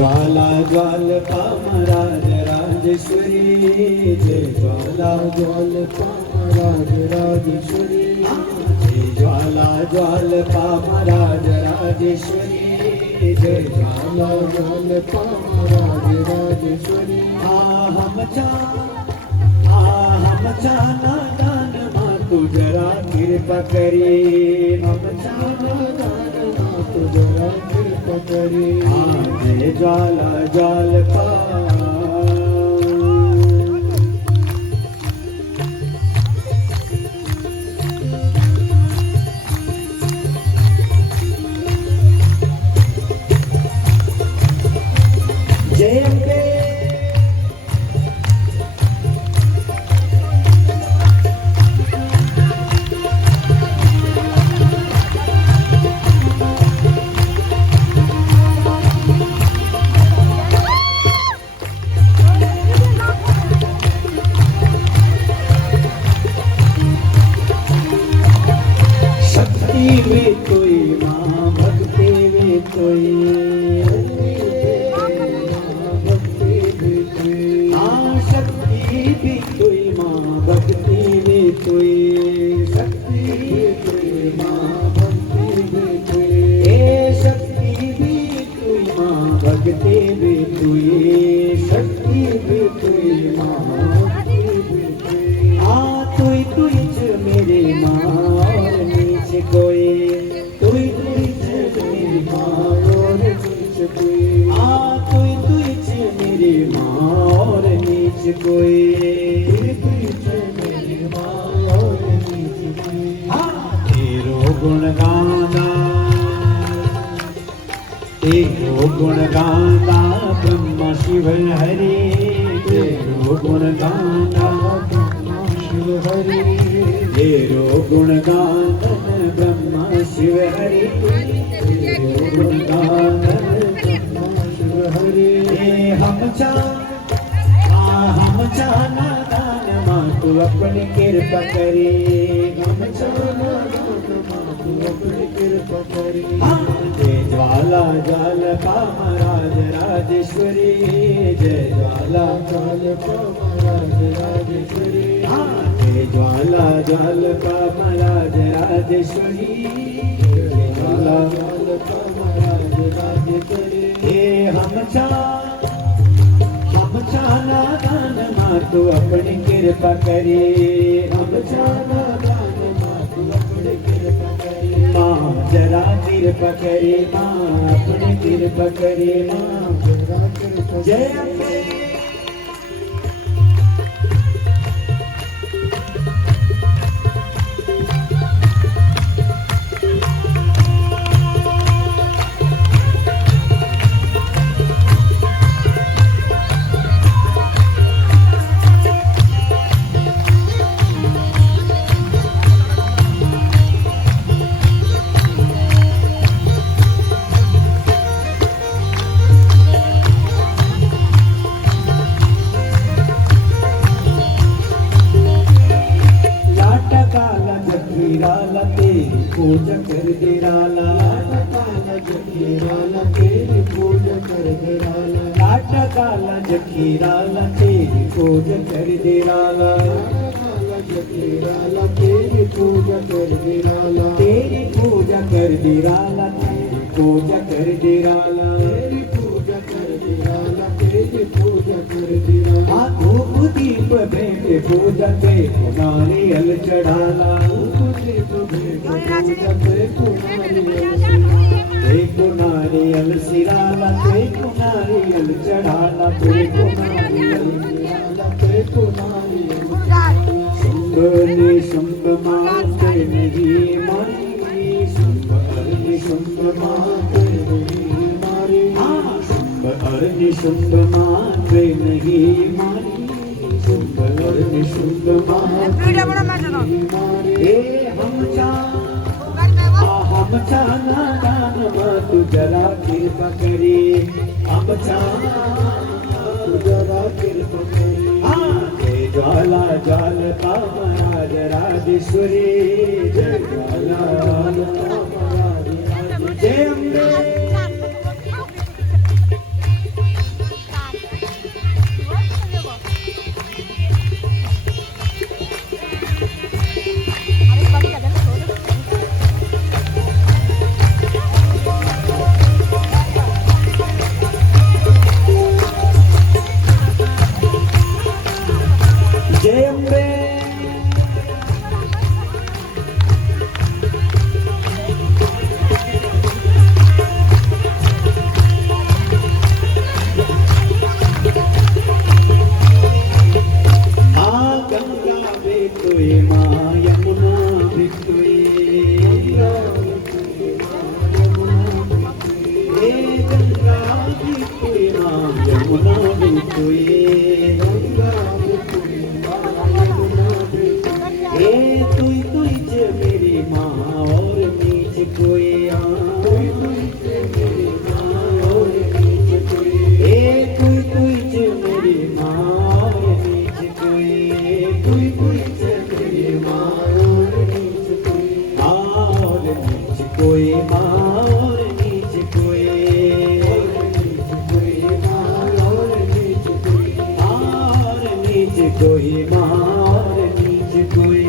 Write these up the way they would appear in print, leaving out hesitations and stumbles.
ज्वाला ज्वालपामराज राजेश्वरी, जय ज्वाला ज्वालपामराज राजेश्वरी, जय ज्वाला ज्वालपामराज राजेश्वरी, जय ज्वाला ज्वालपामराज राजेश्वरी। हम चाना दान माँ तू जरा कृपा करी, हम चाना दान माँ तू जरा कृपा करी। जय ज्वाला ज्वालपा जय अम्बे। शक्ति में कोई माँ, भक्ति में कोई, शक्ति भी कोई माँ, भक्ति में कोई, शक्ति भी कोई माँ, भक्ति में कोई, शक्ति भी कोई माँ, भक्ति में कोई, शक्ति भी कोई माँ, भक्ति में कोई। तुई मेरे माँ और नीच कोई, तुई मेरी माँ और नीच कोई, तुई मेरी माँ और नीच कोई, मेरी माँ और नीच कोई। तेरो गुण गाना, तेरो गुण गाना ब्रह्मा शिव हरि, तेरो गुण गाना ब्रह्मा शिव हरि, तेरो गुण गान ब्रह्मा शिव हरि, तेरो गुण गान ब्रह्मा शिव हरि। हम चाना दान माँ तू अपनी कृपा करी, हम चाना दान माँ तू अपनी कृपा करी। जय ज्वाला ज्वालपामराज राजेश्वरी, जय ज्वाला ज्वालपामराज राजेश्वरी, जय ज्वाला ज्वालपामराज राजेश्वरी, जय ज्वाला ज्वालपामराज राजेश्वरी। हम चाना दान माँ तू अपनी कृपा करी, हम चाना दान माँ तू अपनी कृपा करी। माँ जरा कृपा करी, माँ अपनी कृपा करी, माँ जरा कृपा। जय अम्बे। राला तेरी पूजा कर दे राला, काला जखी राला तेरी पूजा कर दे राला, लाटा काला जखी राला तेरी पूजा कर दे राला, काला जखी राला तेरी पूजा कर दे राला, तेरी पूजा कर दे राला, तेरी पूजा कर दे राला, तेरी पूजा कर दे राला, तेरी पूजा कर दे राला। धूप दीप भेंट पूजा के नारियल चढ़ाला, देखो नारियल सिराला, देखो नारियल चढ़ाला, देखो नारियल सिराला, देखो नारियल। शुंभ ने शुंभ माते नहीं मारी, शुंभ ने शुंभ माते नहीं मारी, शुंभ ने शुंभ माते नहीं मारी, शुंभ ने शुंभ माते नहीं मारी। हम चाना दान माँ तू जरा कृपा करी, हम चाना तू जरा कृपा करी। जय ज्वाला ज्वालपामराज राजेश्वरी, जय ज्वाला ज्वालपामराज राजेश्वरी। जय अम्बे। कोई, गंगा में कोई माँ यमुना में कोई। ए तुई च मेरी माँ और नीच कोई, तुई च मेरी माँ और नीच कोई। ए तुई च मेरी माँ और नीच कोई, तुई च मेरी माँ और नीच कोई। और नीच कोई माँ और नीच कोई, कोई माँ और नीच कोई,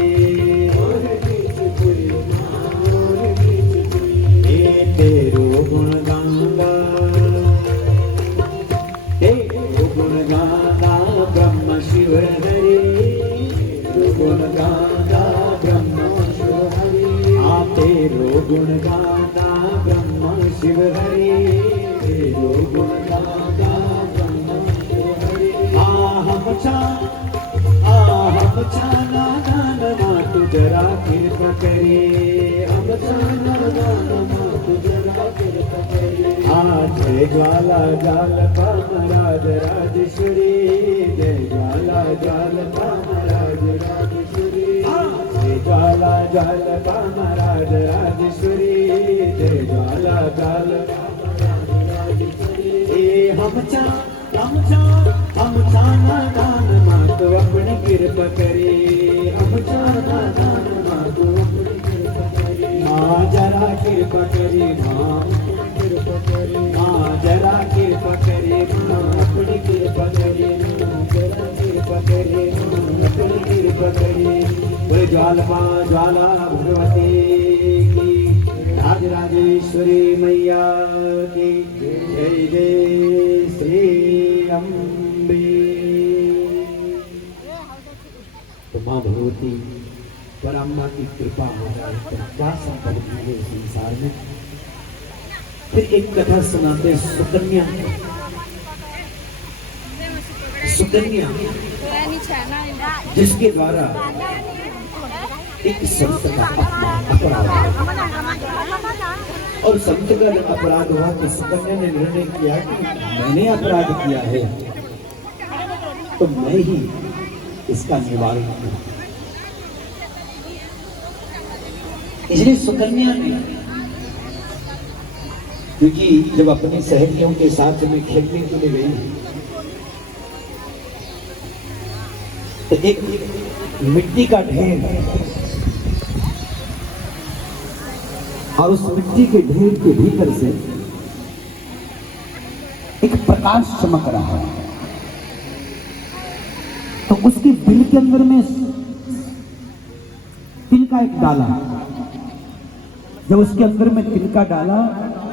और नीच कोई माँ और नीच कोई। ए तेरो गुण गांगा, तेरो गुण गांगा ब्रह्म शिव हरि, तेरो गुण गांगा ब्रह्म शिव हरि। आ तेरो गुण गांगा ब्रह्म शिव हरि, तेरो गुण गांगा ब्रह्म शिव हरि। हम छाना दान माँ तू जरा कृपा करे, हम छाना दान माँ तू जरा कृपा करे। जय ज्वाला जाल कामराज राजेश्वरी, जय ज्वाला जाल कामराज राजेश्वरी। जय ज्वाला जाल कामराज राजेश्वरी, जय ज्वाला जाल कामराज राजेश्वरी। हम छाना दान माँ तो अपनी कृपा करे, हम छाना दान माँ तो अपनी कृपा करे। माँ जरा कृपा करे, माँ कृपा करे। माँ जरा कृपा करे, माँ अपनी कृपा करे। माँ जरा कृपा करे, माँ अपनी कृपा करे। बोले ज्वाला भगवती की, राजराजेश्वरी मैया की जय। जय श्री अम्बे। तो माँ भगवती पराम्मा की कृपा हमारा क्या संपत्ति है संसार में। फिर एक कथा सुनाते सुकन्या, सुकन्या जिसके द्वारा एक संत का अपराध, और संत का जब अपराध हुआ तो सुकन्या ने निर्णय किया कि मैंने अपराध किया है तो मैं ही इसका निवारण करूं। इसलिए सुकन्या ने, क्योंकि जब अपनी सहेलियों के साथ में खेलने के लिए गई तो एक मिट्टी का ढेर, और उस मिट्टी के ढेर के भीतर से एक प्रकाश चमक रहा है। तो उसके दिल के अंदर में तिनका एक डाला। जब उसके अंदर में तिनका डाला